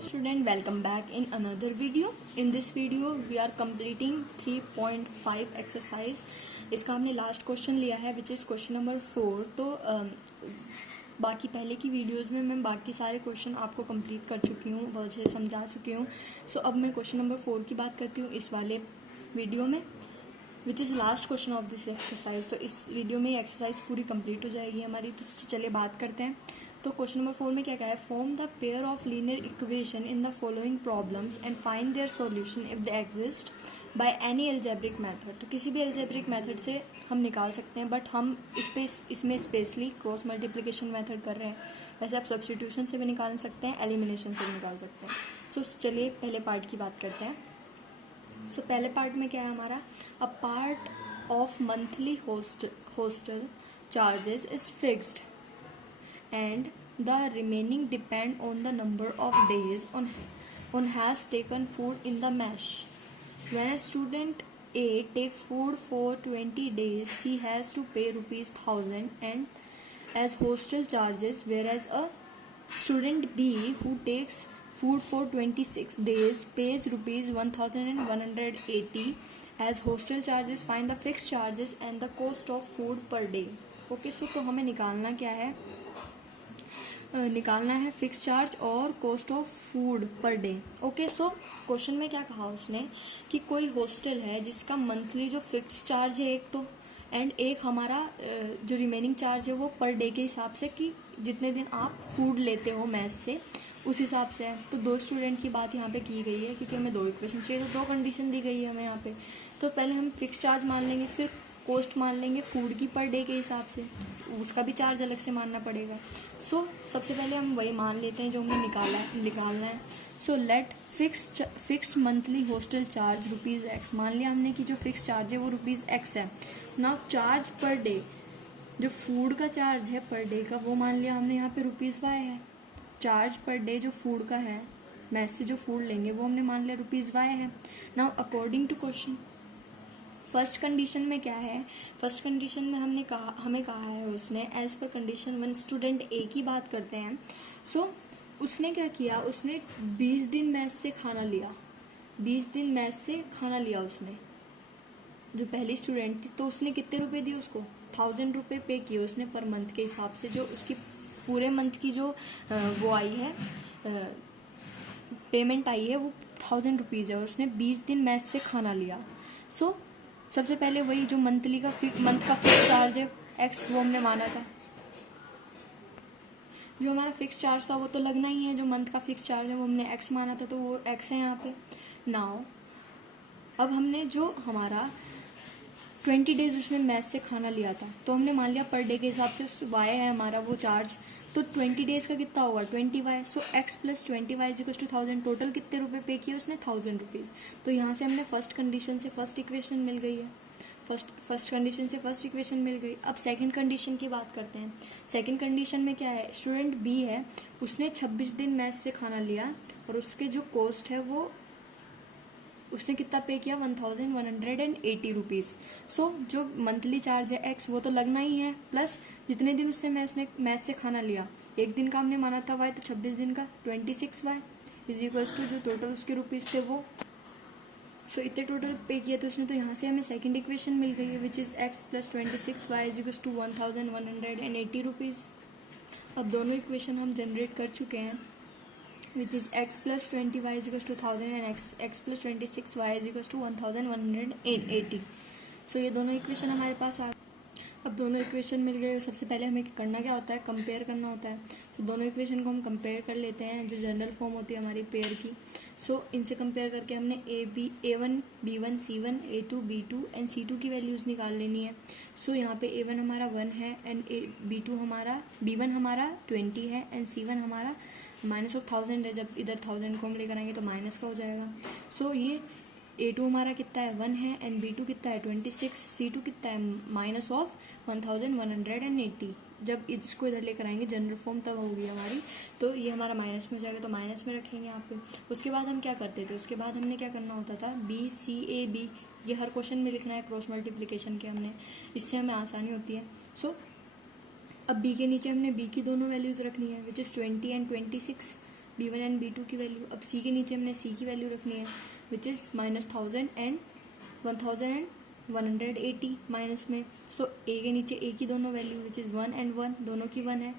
student, welcome back in another video. In this video we are completing 3.5 exercise. इसका हमने last question लिया है which is question number 4. तो बाकी पहले की वीडियोस में मैं बाकी सारे क्वेश्चन आपको कंप्लीट कर चुकी हूँ, बहुत अच्छे समझा चुकी हूँ. सो अब मैं क्वेश्चन नंबर 4 की बात करती हूँ इस वाले वीडियो में which is last question of this exercise. तो इस वीडियो में ये एक्सरसाइज पूरी कंप्लीट हो जाएगी हमारी. तो चलिए बात करते हैं. तो क्वेश्चन नंबर 4 में क्या है, form the pair of linear equation in the following problems and find their solution if they exist by any algebraic method. तो किसी भी एल्जेब्रिक मेथड से हम निकाल सकते हैं, बट हम इसमें स्पेशली क्रॉस मल्टीप्लिकेशन मेथड कर रहे हैं. वैसे आप सब्स्टिट्यूशन से भी निकाल सकते हैं, एलिमिनेशन से भी निकाल सकते हैं. सो चलिए पहले पार्ट की बात करते हैं. सो पहले पार्ट में क्या है हमारा, a part of monthly hostel charges is fixed and the remaining depend on the number of days on has taken food in the mesh. When a student A takes food for 20 days, she has to pay rupees 1000 and as hostel charges, whereas a student B who takes food for 26 days pays rupees 1180 as hostel charges. Find the fixed charges and the cost of food per day. Okay, so तो हमें निकालना क्या है, निकालना है fix charge और cost of food per day. Okay, so question में क्या कहा उसने कि कोई हॉस्टल है जिसका मंथली जो फिक्स चार्ज है एक तो, एंड एक हमारा जो रिमेनिंग चार्ज है वो पर डे के हिसाब से कि जितने दिन आप फूड लेते हो मैस से उस हिसाब से है. तो दो स्टूडेंट की बात यहाँ पे की गई है क्योंकि हमें दो इक्वेशन चाहिए, तो दो कंडीशन दी गई है हमें यहाँ पे. तो पहले हम फिक्स चार्ज मान लेंगे, फिर कॉस्ट मान लेंगे फूड की पर डे के हिसाब से, उसका भी चार्ज अलग से मानना पड़ेगा. सो सबसे पहले हम वही मान लेते हैं जो हमने निकालना है. So let fix monthly hostel charge rupees x. मान लिया हमने कि जो फिक्स चार्ज है वो रुपीज़ एक्स है. नाउ चार्ज पर डे, जो फूड का चार्ज है पर डे का वो मान लिया हमने यहाँ पे रुपीज़ वाई है. चार्ज पर डे जो फूड का है, मैस से जो फूड लेंगे वो हमने मान लिया रुपीज़ वाई है. Now according to question first condition में क्या है, फर्स्ट कंडीशन में हमें कहा है उसने एज पर कंडीशन 1 स्टूडेंट ए की बात करते हैं. सो उसने क्या किया, उसने 20 दिन मैस से खाना लिया. 20 दिन मैस से खाना लिया उसने, जो पहली स्टूडेंट थी. तो उसने कितने रुपए दिए उसको, 1000 रुपये पे किए उसने पर मंथ के हिसाब से. जो उसकी पूरे मंथ की जो वो आई है पेमेंट आई है वो 1000 रुपीज़ है और उसने 20 दिन मैस से खाना लिया. सो सबसे पहले वही जो मंथ का फिक्स चार्ज है एक्स, वो हमने माना था. जो हमारा फिक्स चार्ज था वो तो लगना ही है, जो मंथ का फिक्स चार्ज है वो हमने एक्स माना था, तो वो एक्स है यहाँ पे. नाउ अब हमने जो हमारा 20 डेज उसने मैस से खाना लिया था, तो हमने मान लिया पर डे के हिसाब से वाई है हमारा वो चार्ज. तो 20 डेज का कितना होगा 20 Y. So X plus 20 Y is equal to 1000. Total कितने रुपए पे किए उसने, 1000 रुपीज़. तो यहाँ से हमने फर्स्ट कंडीशन से फर्स्ट इक्वेशन मिल गई है. फर्स्ट कंडीशन से फर्स्ट इक्वेशन मिल गई. अब सेकंड कंडीशन की बात करते हैं. सेकंड कंडीशन में क्या है, स्टूडेंट बी है, उसने 26 दिन मैस से खाना लिया और उसके जो कॉस्ट है वो उसने कितना पे किया 1180 रुपीज़. सो जो मंथली चार्ज है एक्स वो तो लगना ही है, प्लस जितने दिन उससे मैस से खाना लिया, एक दिन का हमने माना था वाई, तो 26 दिन का 26 वाई इज इक्वल्स टू जो टोटल उसके रुपीज़ थे वो. सो इतने टोटल पे किए थे उसने. तो यहाँ से हमें सेकंड इक्वेशन मिल गई है which is X plus 26 Y is equals to 1180 rupees. अब दोनों इक्वेशन हम जनरेट कर चुके हैं which is x plus 20y is equals to 1000 and x plus 26y is equals to 1180. सो ये दोनों इक्वेशन हमारे पास आ. अब दोनों इक्वेशन मिल गए. सबसे पहले हमें करना क्या होता है, कंपेयर करना होता है. सो दोनों इक्वेशन को हम कंपेयर कर लेते हैं जो जनरल फॉर्म होती है हमारी पेयर की. सो इनसे कंपेयर करके हमने a1 b1 c1 a2 b2 and c2 की वैल्यूज़ निकाल लेनी है. सो यहाँ पे a1 हमारा 1 है एंड b1 हमारा 20 है एंड c1 हमारा माइनस ऑफ 1000 है. जब इधर 1000 को हम लेकर आएंगे तो माइनस का हो जाएगा. सो ये A2 हमारा कितना है 1 है एंड B2 कितना है 26, C2 कितना है माइनस ऑफ 1180. जब इसको इधर लेकर आएंगे जनरल फॉर्म तब होगी हमारी, तो ये हमारा माइनस में हो जाएगा, तो माइनस में रखेंगे यहाँ पे. उसके बाद हम क्या करते थे, उसके बाद हमने क्या करना होता था BCAB, ये हर क्वेश्चन में लिखना है क्रॉस मल्टीप्लिकेशन के हमने, इससे हमें आसानी होती है. सो अब b के नीचे हमने b की दोनों वैल्यूज़ रखनी है which is 20 and 26. B1 and B2 की वैल्यू। अब C के नीचे हमने C की वैल्यू रखनी है विच इज़ -1000 एंड 1180 माइनस में। सो A के नीचे A की दोनों वैल्यू विच इज़ 1 एंड 1 दोनों की 1 है।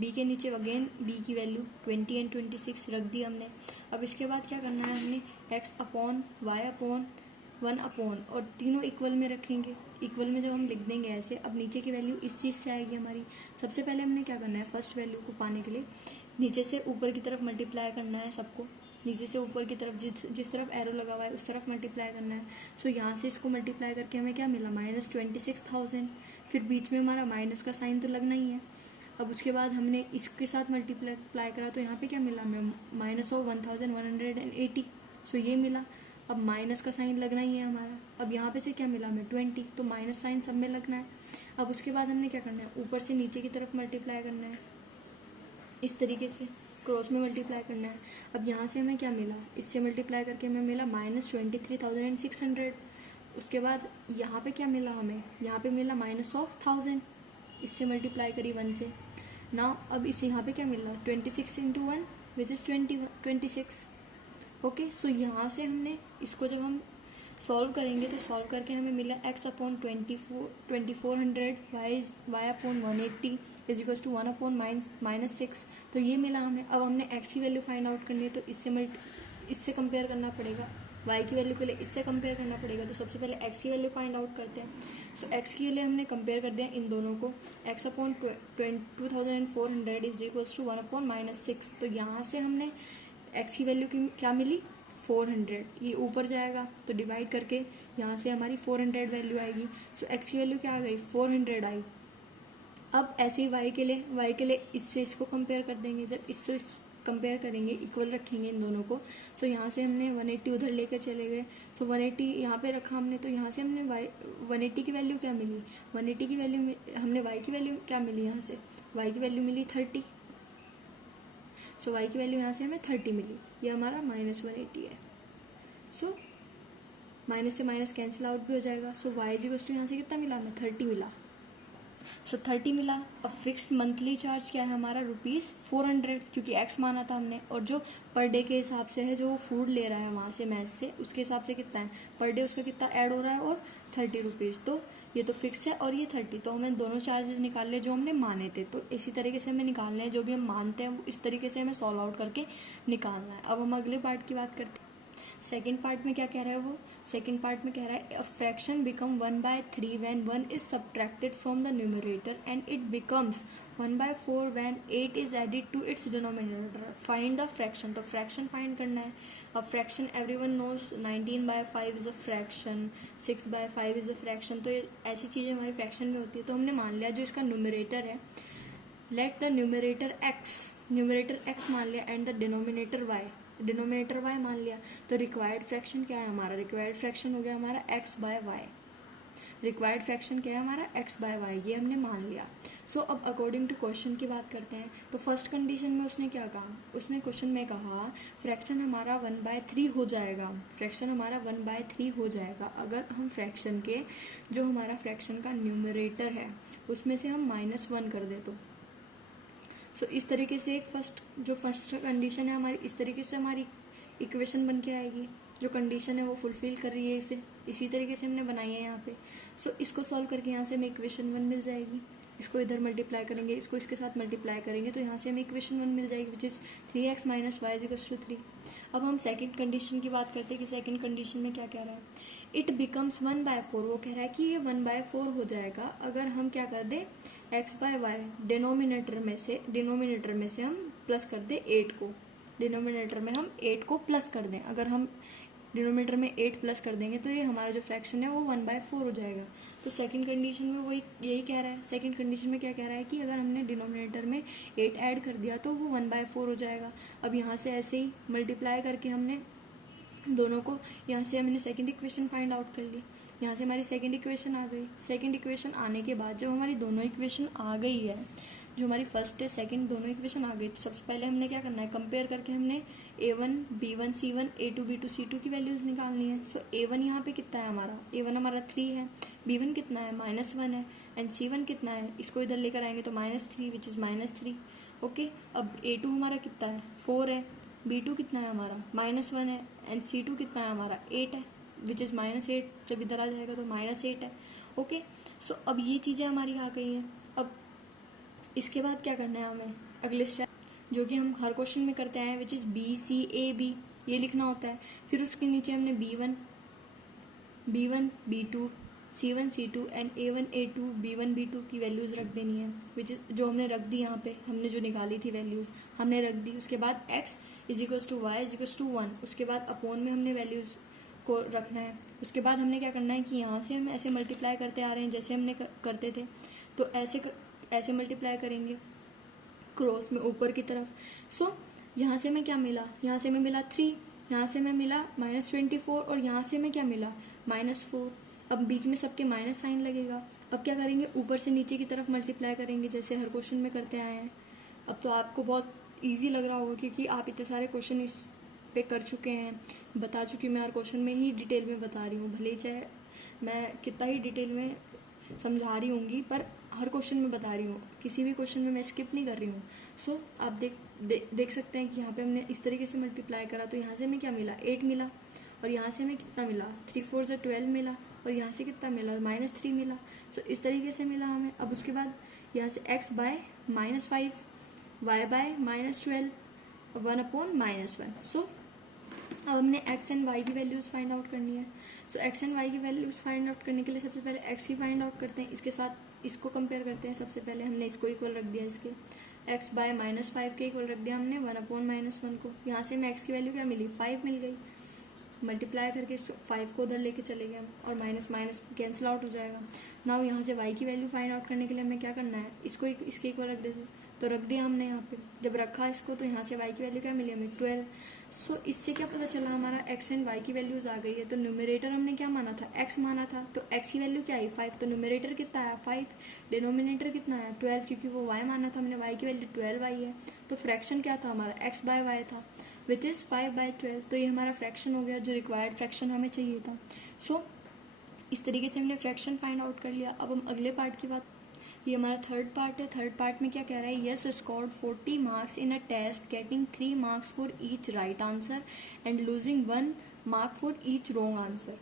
B के नीचे अगेन B की वैल्यू 20 एंड 26 रख दी हमने। अब इसके बाद क्या करना है हमने x upon y upon 1 upon और तीनों इक्वल में रखेंगे। इक्वल में जब हम लिख देंगे ऐसे, अब नीचे की वैल्यू इस चीज़ से आएगी हमारी। सबसे पहले हमने क्या करना है, फर्स्ट वैल्यू को पाने के लिए नीचे से ऊपर की तरफ मल्टीप्लाई करना है सबको। नीचे से ऊपर की तरफ जिस तरफ एरो लगा हुआ है उस तरफ मल्टीप्लाई करना है। सो यहाँ से इसको मल्टीप्लाई करके हमें क्या मिला -26,000। फिर बीच में हमारा माइनस का साइन तो लगना ही है। अब उसके बाद हमने इसके साथ मल्टीप्लाई करा तो यहाँ पे क्या मिला हमें -1180। सो ये मिला। अब माइनस का साइन लगना ही है हमारा। अब यहाँ पे से क्या मिला हमें 20, तो माइनस साइन सब में लगना है। अब उसके बाद हमने क्या करना है, ऊपर से नीचे की तरफ मल्टीप्लाई करना है, इस तरीके से क्रॉस में मल्टीप्लाई करना है। अब यहाँ से हमें क्या मिला, इससे मल्टीप्लाई करके हमें मिला -23,600। उसके बाद यहाँ पे क्या मिला हमें, यहाँ पे मिला -1000, इससे मल्टीप्लाई करी 1 से ना। अब इस यहाँ पे क्या मिला 26 × 1 विच इज़ 26। ओके, सो यहाँ से हमने इसको जब हम सॉल्व करेंगे तो सॉल्व करके हमें मिला x upon 2400 y upon 180 is equals to 1 upon -6। तो ये मिला हमें। अब हमने x की वैल्यू फाइंड आउट करनी है तो इससे कंपेयर करना पड़ेगा। y की वैल्यू के लिए इससे कंपेयर करना पड़ेगा। तो सबसे पहले x की वैल्यू फाइंड आउट करते हैं। सो x के लिए हमने कंपेयर कर दिया इन दोनों को। x upon 2400 is equals to 1 upon -6। तो यहाँ से हमने x की वैल्यू की क्या मिली 400। ये ऊपर जाएगा तो डिवाइड करके यहाँ से हमारी 400 वैल्यू आएगी। सो x की वैल्यू क्या आ गई 400 आई। अब ऐसे ही y के लिए इससे इसको कंपेयर कर देंगे। जब इससे कंपेयर करेंगे, इक्वल रखेंगे इन दोनों को। सो यहाँ से हमने 180 उधर लेकर चले गए। सो 180 यहाँ पे रखा हमने, तो यहाँ से हमने 180 की वैल्यू क्या मिली, 180 की वैल्यू हमने y की वैल्यू क्या मिली, यहाँ से y की वैल्यू मिली 30। सो y की वैल्यू यहाँ से हमें 30 मिली। ये हमारा -180 है। सो माइनस से माइनस कैंसिल आउट भी हो जाएगा। सो y इक्वल्स टू यहाँ से कितना मिला हमें 30 मिला। सो 30 मिला। अब फिक्स्ड मंथली चार्ज क्या है हमारा ₹400, क्योंकि x माना था हमने। और जो पर डे के हिसाब से है, जो फूड ले रहा है वहाँ से मैस से, उसके हिसाब से कितना है पर डे, उसका कितना ऐड हो रहा है, और 30 रुपीज़। तो ये तो फिक्स है और ये 30। तो हमें दोनों चार्जेस निकाल ले जो हमने माने थे। तो इसी तरीके से हमें निकालना है, जो भी हम मानते हैं इस तरीके से हमें सॉल्व आउट करके निकालना है। अब हम अगले पार्ट की बात करते हैं। सेकेंड पार्ट में क्या कह रहा है वो, सेकेंड पार्ट में कह रहा है a fraction become 1/3 when 1 is subtracted from the numerator and it becomes 1/4 when 8 is added to its denominator. Find the fraction. तो फ्रैक्शन फाइंड करना है। अब fraction everyone knows 19/5 is a fraction, 6/5 is a fraction. तो ये ऐसी चीज़ें हमारी फ्रैक्शन में होती है। तो हमने मान लिया जो इसका न्यूमरेटर है, लेट द न्यूमरेटर x मान लिया एंड द डिनोमिनेटर y मान लिया। तो रिक्वायर्ड फ्रैक्शन क्या है हमारा, रिक्वायर्ड फ्रैक्शन हो गया हमारा x/y। रिक्वायर्ड फ्रैक्शन क्या है हमारा x/y, ये हमने मान लिया। सो अब अकॉर्डिंग टू क्वेश्चन की बात करते हैं। तो फर्स्ट कंडीशन में उसने क्या कहा, उसने क्वेश्चन में कहा फ्रैक्शन हमारा 1/3 हो जाएगा। फ्रैक्शन हमारा 1/3 हो जाएगा अगर हम फ्रैक्शन के जो हमारा फ्रैक्शन का न्यूमरेटर है उसमें से हम -1 कर दे। तो सो इस तरीके से फर्स्ट कंडीशन है हमारी, इस तरीके से हमारी इक्वेशन बन के आएगी। जो कंडीशन है वो फुलफिल कर रही है इसे, इसी तरीके से हमने बनाई है यहाँ पे। सो इसको सॉल्व करके यहाँ से हमें इक्वेशन 1 मिल जाएगी। इसको इधर मल्टीप्लाई करेंगे, इसको इसके साथ मल्टीप्लाई करेंगे, तो यहाँ से हमें इक्वेशन 1 मिल जाएगी विच इज़ 3x - y = 3। अब हम सेकंड कंडीशन की बात करते हैं कि सेकंड कंडीशन में क्या कह रहा है, इट बिकम्स 1/4। वो कह रहा है कि ये 1/4 हो जाएगा अगर हम क्या कर दें x/y डिनोमिनेटर में से हम प्लस कर दें 8 को। डिनोमिनेटर में हम 8 को प्लस कर दें। अगर हम डिनोमिनेटर में 8 प्लस कर देंगे तो ये हमारा जो फ्रैक्शन है वो 1/4 हो जाएगा। तो सेकंड कंडीशन में वही यही कह रहा है। सेकंड कंडीशन में क्या कह रहा है कि अगर हमने डिनोमिनेटर में 8 ऐड कर दिया तो वो 1/4 हो जाएगा। अब यहाँ से ऐसे ही मल्टीप्लाई करके हमने दोनों को, यहाँ से हमने सेकंड इक्वेशन फाइंड आउट कर ली। यहाँ से हमारी सेकंड इक्वेशन आ गई। सेकंड इक्वेशन आने के बाद जब हमारी दोनों इक्वेशन आ गई है, जो हमारी फर्स्ट है सेकंड दोनों इक्वेशन आ गई, तो सबसे पहले हमने क्या करना है, कंपेयर करके हमने a1 b1 c1 a2 b2 c2 की वैल्यूज निकालनी है। सो a1 यहाँ पे कितना है हमारा, a1 हमारा 3 है, b1 कितना है -1 है, एंड c1 कितना है, इसको इधर लेकर आएंगे तो -3 विच इज़ -3। ओके, अब a2 हमारा कितना है 4 है, B2 कितना है हमारा -1 है, एंड C2 कितना है हमारा 8 है, विच इज़ -8, जब इधर आ जाएगा तो -8 है। ओके, सो अब ये चीज़ें हमारी आ गई हैं। अब इसके बाद क्या करना है हमें, अगले स्टेप जो कि हम हर क्वेश्चन में करते हैं, विच इज़ BCAB, ये लिखना होता है। फिर उसके नीचे हमने B1 B2 C1 C2 and A1 A2 B1 B2 की वैल्यूज़ रख देनी है, विच जो हमने रख दी, यहाँ पे हमने जो निकाली थी वैल्यूज़ हमने रख दी। उसके बाद x = y = 1, उसके बाद अपॉन में हमने वैल्यूज़ को रखना है। उसके बाद हमने क्या करना है कि यहाँ से हम ऐसे मल्टीप्लाई करते आ रहे हैं जैसे हमने करते थे, तो ऐसे मल्टीप्लाई करेंगे क्रॉस में ऊपर की तरफ। सो यहाँ से हमें क्या मिला, यहाँ से हमें मिला 3, यहाँ से हमें मिला -24 और यहाँ से हमें क्या मिला -4। अब बीच में सबके माइनस साइन लगेगा। अब क्या करेंगे, ऊपर से नीचे की तरफ मल्टीप्लाई करेंगे जैसे हर क्वेश्चन में करते आए हैं। अब तो आपको बहुत इजी लग रहा होगा क्योंकि आप इतने सारे क्वेश्चन इस पे कर चुके हैं, बता चुकी हूँ। मैं हर क्वेश्चन में ही डिटेल में बता रही हूँ, भले ही चाहे मैं कितना ही डिटेल में समझा रही होंगी, पर हर क्वेश्चन में बता रही हूँ, किसी भी क्वेश्चन में मैं स्किप नहीं कर रही हूँ। सो आप देख सकते हैं कि यहाँ पे हमने इस तरीके से मल्टीप्लाई करा, तो यहाँ से हमें क्या मिला 8 मिला, और यहाँ से हमें कितना मिला 3 4 = 12 मिला, और यहाँ से कितना मिला -3 मिला। सो इस तरीके से मिला हमें। अब उसके बाद यहाँ से x बाय -5, y बाय -12, 1/-1। सो अब हमने x एंड y की वैल्यूज़ फाइंड आउट करनी है। सो x एंड y की वैल्यूज़ फाइंड आउट करने के लिए सबसे पहले x की फाइंड आउट करते हैं, इसके साथ इसको कंपेयर करते हैं। सबसे पहले हमने इसको इक्वल रख दिया, इसके x बाय -5 के इक्वल रख दिया हमने 1/-1 को। यहाँ से हमें x की वैल्यू क्या मिली 5 मिल गई, मल्टीप्लाई करके 5 को उधर लेके चले गए हम, और माइनस माइनस कैंसिल आउट हो जाएगा। नाउ यहाँ से y की वैल्यू फाइंड आउट करने के लिए हमें क्या करना है, इसको इसके इक्वल रख देते, तो रख दिया हमने यहाँ पे। जब रखा इसको तो यहाँ से y की वैल्यू क्या मिली हमें 12। सो इससे क्या पता चला, हमारा x एंड y की वैल्यूज आ गई है। तो न्यूमरेटर हमने क्या माना था, x माना था, तो x की वैल्यू क्या आई 5, तो न्यूमरेटर कितना आया 5, डिनोमिनेटर कितना आया 12, क्योंकि वो y माना था हमने, y की वैल्यू 12 आई है। तो फ्रैक्शन क्या था हमारा x/y था, विच इज़ 5/12। तो ये हमारा फ्रैक्शन हो गया, जो रिक्वायर्ड फ्रैक्शन हमें चाहिए था। सो इस तरीके से हमने फ्रैक्शन फाइंड आउट कर लिया। अब हम अगले पार्ट की बात, ये हमारा थर्ड पार्ट है। थर्ड पार्ट में क्या कह रहा है, Yash scored 40 marks in a test getting 3 marks for each right answer and losing 1 mark for each wrong answer,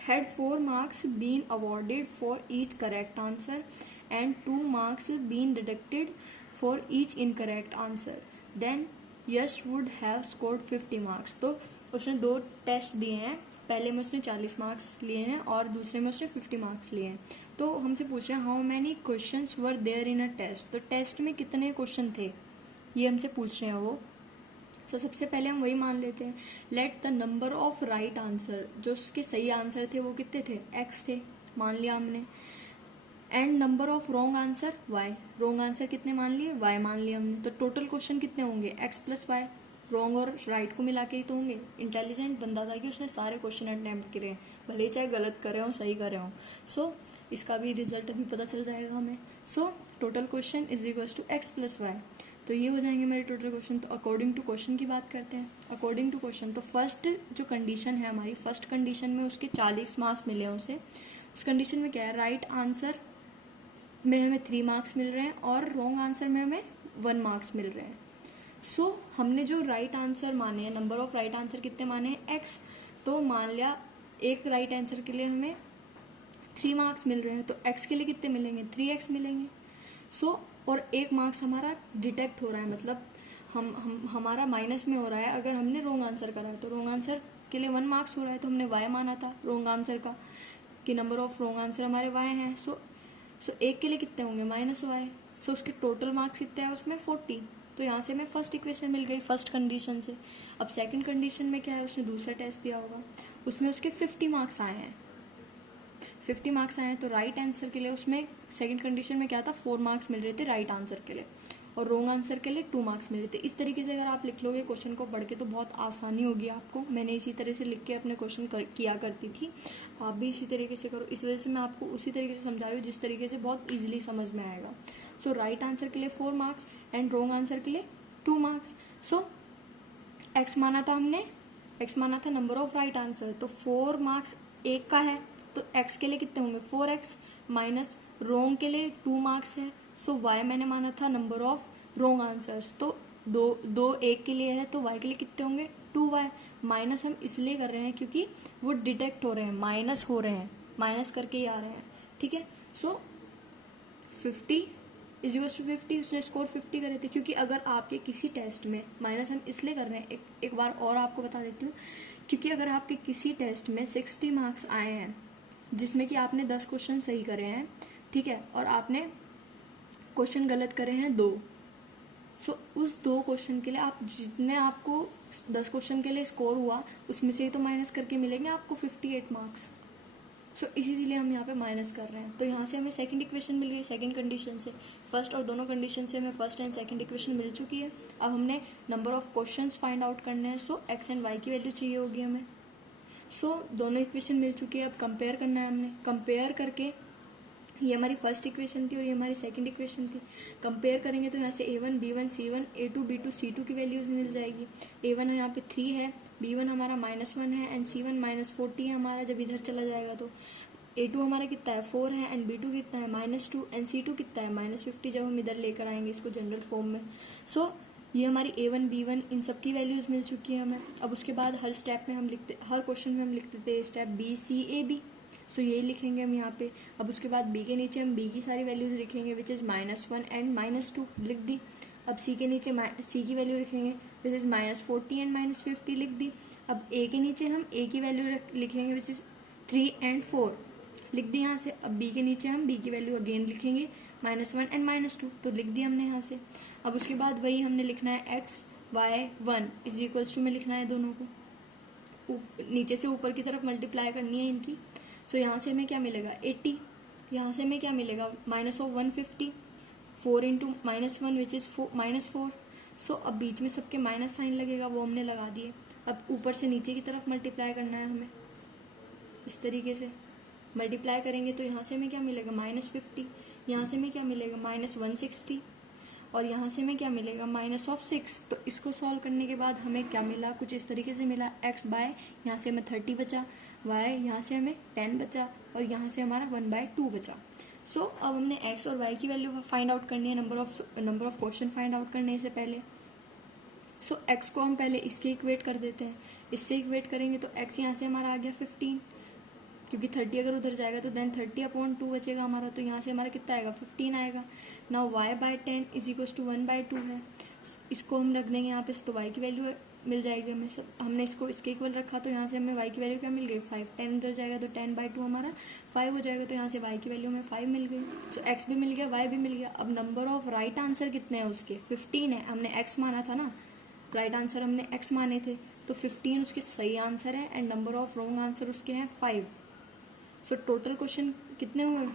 had 4 marks been awarded for each correct answer and 2 marks been deducted for each incorrect answer, then Yash would have scored 50 marks. तो उसने 2 test दिए हैं, पहले में उसने 40 marks लिए हैं और दूसरे में उसने 50 मार्क्स लिए हैं। तो हमसे पूछ रहे हैं how many questions were there in a test, तो टेस्ट में कितने क्वेश्चन थे, ये हमसे पूछ रहे हैं वो। तो सबसे पहले हम वही मान लेते हैं, let the number of right answer, जो उसके सही आंसर थे वो कितने थे x थे, मान लिया हमने, and number of wrong answer y, wrong answer कितने मान लिए y मान लिया हमने। तो टोटल क्वेश्चन कितने होंगे x + y, रॉन्ग और राइट को मिला के ही तो होंगे। इंटेलिजेंट बंदा था कि उसने सारे क्वेश्चन अटेम्प्ट करे, भले ही चाहे गलत करे हो सही करे हो। सो इसका भी रिजल्ट अभी पता चल जाएगा हमें। So total question = x + y, तो ये हो जाएंगे मेरे टोटल क्वेश्चन। तो अकॉर्डिंग टू क्वेश्चन की बात करते हैं। अकॉर्डिंग टू क्वेश्चन, तो फर्स्ट जो कंडीशन है हमारी, फर्स्ट कंडीशन में उसके 40 मार्क्स मिले हैं उसे। उस कंडीशन में क्या है, राइट आंसर में हमें 3 मार्क्स मिल रहे हैं और रॉन्ग आंसर में हमें 1 मार्क्स मिल रहे हैं। सो हमने जो राइट आंसर माने हैं, नंबर ऑफ राइट आंसर कितने माने हैं x, तो मान लिया एक राइट आंसर के लिए हमें 3 मार्क्स मिल रहे हैं, तो x के लिए कितने मिलेंगे 3x मिलेंगे। सो और 1 मार्क्स हमारा डिटेक्ट हो रहा है, मतलब हमारा माइनस में हो रहा है अगर हमने रॉन्ग आंसर करा है। तो रॉन्ग आंसर के लिए 1 मार्क्स हो रहा है, तो हमने y माना था रॉन्ग आंसर का, कि नंबर ऑफ रॉन्ग आंसर हमारे y हैं। सो एक के लिए कितने होंगे -y। सो उसके टोटल मार्क्स कितने हैं उसमें 40। तो यहाँ से हमें फर्स्ट इक्वेशन मिल गई फर्स्ट कंडीशन से। अब सेकंड कंडीशन में क्या है, उसने दूसरा टेस्ट दिया होगा, उसमें उसके 50 मार्क्स आए हैं, 50 मार्क्स आए हैं। तो राइट आंसर के लिए उसमें सेकंड कंडीशन में क्या था, 4 मार्क्स मिल रहे थे राइट आंसर के लिए, और रॉन्ग आंसर के लिए 2 मार्क्स मिल रहे थे। इस तरीके से अगर आप लिख लोगे क्वेश्चन को पढ़ के तो बहुत आसानी होगी आपको। मैंने इसी तरह से लिख के अपने क्वेश्चन किया करती थी, आप भी इसी तरीके से करो। इस वजह से मैं आपको उसी तरीके से समझा रही हूँ जिस तरीके से बहुत ईजिली समझ में आएगा। सो राइट आंसर के लिए 4 मार्क्स एंड रॉन्ग आंसर के लिए 2 मार्क्स। सो एक्स माना था हमने, एक्स माना था नंबर ऑफ राइट आंसर, तो 4 मार्क्स एक का है, तो x के लिए कितने होंगे 4x, माइनस रॉन्ग के लिए 2 मार्क्स है। सो y मैंने माना था नंबर ऑफ रॉन्ग आंसर्स, तो दो एक के लिए है तो y के लिए कितने होंगे 2y। माइनस हम इसलिए कर रहे हैं क्योंकि वो डिटेक्ट हो रहे हैं, माइनस हो रहे हैं, माइनस करके ही आ रहे हैं, ठीक है। सो 50 इज इक्वल टू 50, उसने स्कोर 50 करे थे। क्योंकि अगर आपके किसी टेस्ट में, माइनस हम इसलिए कर रहे हैं, एक बार और आपको बता देती हूँ, क्योंकि अगर आपके किसी टेस्ट में 60 मार्क्स आए हैं जिसमें कि आपने 10 क्वेश्चन सही करे हैं, ठीक है, और आपने क्वेश्चन गलत करे हैं 2, सो उस 2 क्वेश्चन के लिए आप जितने आपको 10 क्वेश्चन के लिए स्कोर हुआ उसमें से ही तो माइनस करके मिलेंगे आपको 58 मार्क्स। सो इसीलिए हम यहाँ पे माइनस कर रहे हैं। तो यहाँ से हमें सेकंड इक्वेशन मिल गई सेकंड कंडीशन से। फर्स्ट और दोनों कंडीशन से हमें फर्स्ट एंड सेकंड इक्वेशन मिल चुकी है। अब हमने number of questions find out करने हैं। सो एक्स एंड वाई की वैल्यू चाहिए होगी हमें। सो दोनों इक्वेशन मिल चुकी है। अब कंपेयर करना है हमने। कंपेयर करके ये हमारी फर्स्ट इक्वेशन थी और ये हमारी सेकंड इक्वेशन थी। कंपेयर करेंगे तो यहाँ से a1 b1 c1 a2 b2 c2 की वैल्यूज मिल जाएगी। a1 यहाँ पे 3 है, b1 हमारा -1 है एंड c1 -40 है हमारा जब इधर चला जाएगा तो। a2 हमारा कितना है 4 है एंड b2 कितना है -2 एंड c2 कितना है -50 जब हम इधर लेकर आएंगे इसको जनरल फॉर्म में। सो ये हमारी a1 b1 इन सब की वैल्यूज मिल चुकी है हमें। अब उसके बाद हर स्टेप में हम लिखते, हर क्वेश्चन में हम लिखते थे step b c a b। सो यही लिखेंगे हम यहाँ पे। अब उसके बाद b के नीचे हम b की सारी वैल्यूज लिखेंगे विच इज़ -1 एंड -2 लिख दी। अब c के नीचे c की वैल्यू लिखेंगे विच इज़ -40 एंड -50 लिख दी। अब a के नीचे हम a की वैल्यू लिखेंगे विच इज़ 3 एंड 4 लिख दी यहाँ से। अब b के नीचे हम b की वैल्यू अगेन लिखेंगे -1 एंड -2 तो लिख दिया हमने यहाँ से। अब उसके बाद वही हमने लिखना है x y 1 is equals to में लिखना है दोनों को, नीचे से ऊपर की तरफ मल्टीप्लाई करनी है इनकी। सो यहाँ से हमें क्या मिलेगा 80, यहाँ से हमें क्या मिलेगा -150, 4 इंटू -1 विच इज़ -4। सो अब बीच में सबके माइनस साइन लगेगा वो हमने लगा दिए। अब ऊपर से नीचे की तरफ मल्टीप्लाई करना है हमें, इस तरीके से मल्टीप्लाई करेंगे तो यहाँ से हमें क्या मिलेगा -50, यहाँ से हमें क्या मिलेगा -160 और यहाँ से हमें क्या मिलेगा -6। तो इसको सॉल्व करने के बाद हमें क्या मिला, कुछ इस तरीके से मिला। x बाय यहाँ से हमें 30 बचा, y यहाँ से हमें 10 बचा और यहाँ से हमारा 1/2 बचा। सो अब हमने x और y की वैल्यू फाइंड आउट करनी है number of question find out करने से पहले। सो x को हम पहले इसके इक्वेट कर देते हैं, इससे इक्वेट करेंगे तो x यहाँ से हमारा आ गया 15, क्योंकि 30 अगर उधर जाएगा तो देन 30/2 बचेगा हमारा, तो यहाँ से हमारा कितना आएगा 15 आएगा। Now y/10 is equal to 1/2 है, इसको हम रख देंगे यहाँ पे तो y की वैल्यू मिल जाएगी हमें। सब हमने इसको इसके इक्वल रखा तो यहाँ से हमें y की वैल्यू क्या मिल गई 5। 10 उधर जाएगा तो 10/2 हमारा 5 हो जाएगा, तो यहाँ से y की वैल्यू हमें 5 मिल गई। सो x भी मिल गया, y भी मिल गया। अब नंबर ऑफ राइट आंसर कितने हैं उसके 15 है, हमने x माना था ना, राइट आंसर हमने x माने थे तो 15 उसके सही आंसर है and number of wrong answer उसके हैं 5। सो टोटल क्वेश्चन कितने हुए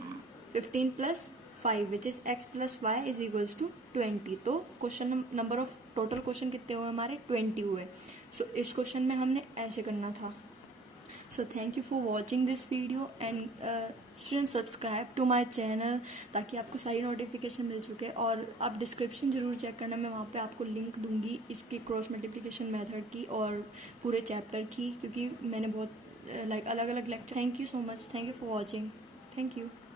15 + 5 which is x + y is equals to 20। तो question number of total question कितने हुए हमारे 20 हुए। सो इस क्वेश्चन में हमने ऐसे करना था। So thank you for watching this video and student subscribe to my channel ताकि आपको सारी नोटिफिकेशन मिल चुके। और आप डिस्क्रिप्शन जरूर चेक करना, मैं वहाँ पे आपको लिंक दूंगी इसकी क्रॉस मल्टीप्लिकेशन मेथड की और पूरे चैप्टर की, क्योंकि मैंने बहुत अलग अलग lecture. Thank you so much, thank you for watching, thank you.